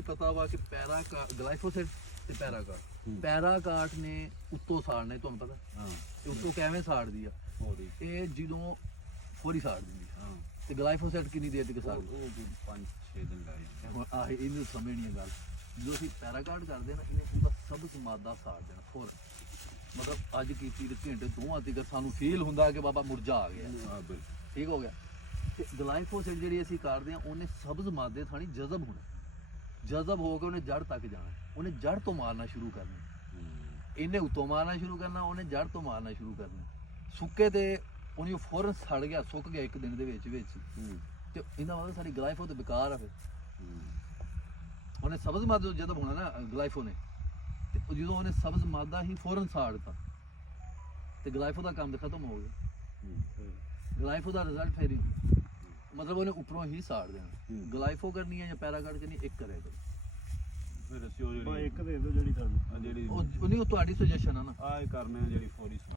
ਵੀ ਪਤਾ ਵਾ ਕਿ ਗਲਾਈਫੋਸੇਟ ਤੇ ਪੈਰਾਕਾਟ ਨੇ ਉੱਤੋਂ ਸਾੜਨੇ ਤੁਹਾਨੂੰ ਪਤਾ ਹਾਂ ਤੇ ਉੱਤੋਂ ਕਿਵੇਂ ਸਾੜਦੀ ਆ ਹੋਰੀ ਇਹ ਜਦੋਂ ਫੋਰੀ ਸਾੜ ਦਿੰਦੀ ਆ। ਹਾਂ ਤੇ ਗਲਾਈਫੋਸੇਟ ਕਿੰਨੀ ਦੇਰ ਤੱਕ ਸਾੜਦੀ ਉਹ ਵੀ 5-6 ਦਿਨ ਲੱਗ ਜਾਂਦੇ ਹੁਣ ਆਹ ਇਹਨੂੰ ਸਮਝਣੀ ਹੈ ਗੱਲ ਜਦੋਂ ਅਸੀਂ ਪੈਰਾਕਾਟ ਕਰਦੇ ਨਾ ਇਹਨੇ ਉਹਦਾ ਸਬਜ਼ ਮਾਦਾ ਸਾੜ ਦੇਣਾ ਫੋਰ ਮਤਲਬ ਅੱਜ ਕੀਤੀ ਤੇ ਘੰਟੇ ਦੋਵਾਂ ਤੱਕ ਸਾਨੂੰ ਫੀਲ ਹੁੰਦਾ ਕਿ ਬਾਬਾ ਮੁਰਝਾ ਆ ਗਿਆ ਹਾਂ ਬਿਲਕੁਲ ਠੀਕ ਹੋ ਗਿਆ ਤੇ ਗਲਾਈਫੋਸੇਟ ਜਿਹੜੀ ਅਸੀਂ ਕਰਦੇ ਆ ਉਹਨੇ ਸਬਜ਼ ਮਾਦੇ ਥਾਣੀ ਜਜ਼ਬ ਹੋਣਾ ਜਜ਼ਬ ਹੋ ਕੇ ਉਹਨੇ ਜੜ ਤੱਕ ਜਾਣਾ ਉਹਨੇ ਜੜ ਤੋਂ ਮਾਰਨਾ ਸ਼ੁਰੂ ਕਰਨਾ ਇਹਨੇ ਉੱਤੋਂ ਮਾਰਨਾ ਸ਼ੁਰੂ ਕਰਨਾ ਉਹਨੇ ਜੜ ਤੋਂ ਮਾਰਨਾ ਸ਼ੁਰੂ ਕਰਨਾ ਸੁੱਕੇ ਤੇ ਉਹਨੇ ਫੌਰਨ ਸੜ ਗਿਆ ਸੁੱਕ ਗਿਆ ਇੱਕ ਦਿਨ ਦੇ ਵਿੱਚ ਤੇ ਇਹਦਾ ਮਤਲਬ ਸਾਡੀ ਗਲਾਈਫੋ ਤੇ ਬੇਕਾਰ ਆ ਫਿਰ ਉਹਨੇ ਸਬਜ਼ ਮਾਦੇ ਤੋਂ ਜਜ਼ਬ ਹੋਣਾ ਨਾ ਗਲਾਈਫੋ ਨੇ ਤੇ ਜਦੋਂ ਉਹਨੇ ਸਬਜ਼ ਮਾਦਾ ਹੀ ਫੌਰਨ ਸਾੜਤਾ ਤੇ ਗਲਾਈਫੋ ਦਾ ਕੰਮ ਖਤਮ ਹੋ ਗਿਆ ਗਲਾਈਫੋ ਦਾ ਰਿਜ਼ਲਟ ਫੇਰ ਮਤਲਬ ਉਹਨੇ ਉੱਪਰੋਂ ਹੀ ਸਾੜ ਦੇਣਾ ਗਲਾਈਫੋ ਕਰਨੀ ਹੈ ਜਾਂ ਪੈਰਾਕਾਟ ਕਰਨੀ ਇੱਕ ਕਰਿਆ ਕਰੋ ਫਿਰ ਅਸੀਂ ਉਹ ਬਾ ਜਿਹੜੀ ਇੱਕ ਦੇ ਦਿਓ ਜਿਹੜੀ ਤੁਹਾਨੂੰ ਜਿਹੜੀ ਉਹ ਨਹੀਂ ਉਹ ਤੁਹਾਡੀ ਸੁਜੈਸ਼ਨ ਆ ਨਾ ਆਹ ਕਰਨੇ ਆ ਜਿਹੜੀ ਫੌਰੀ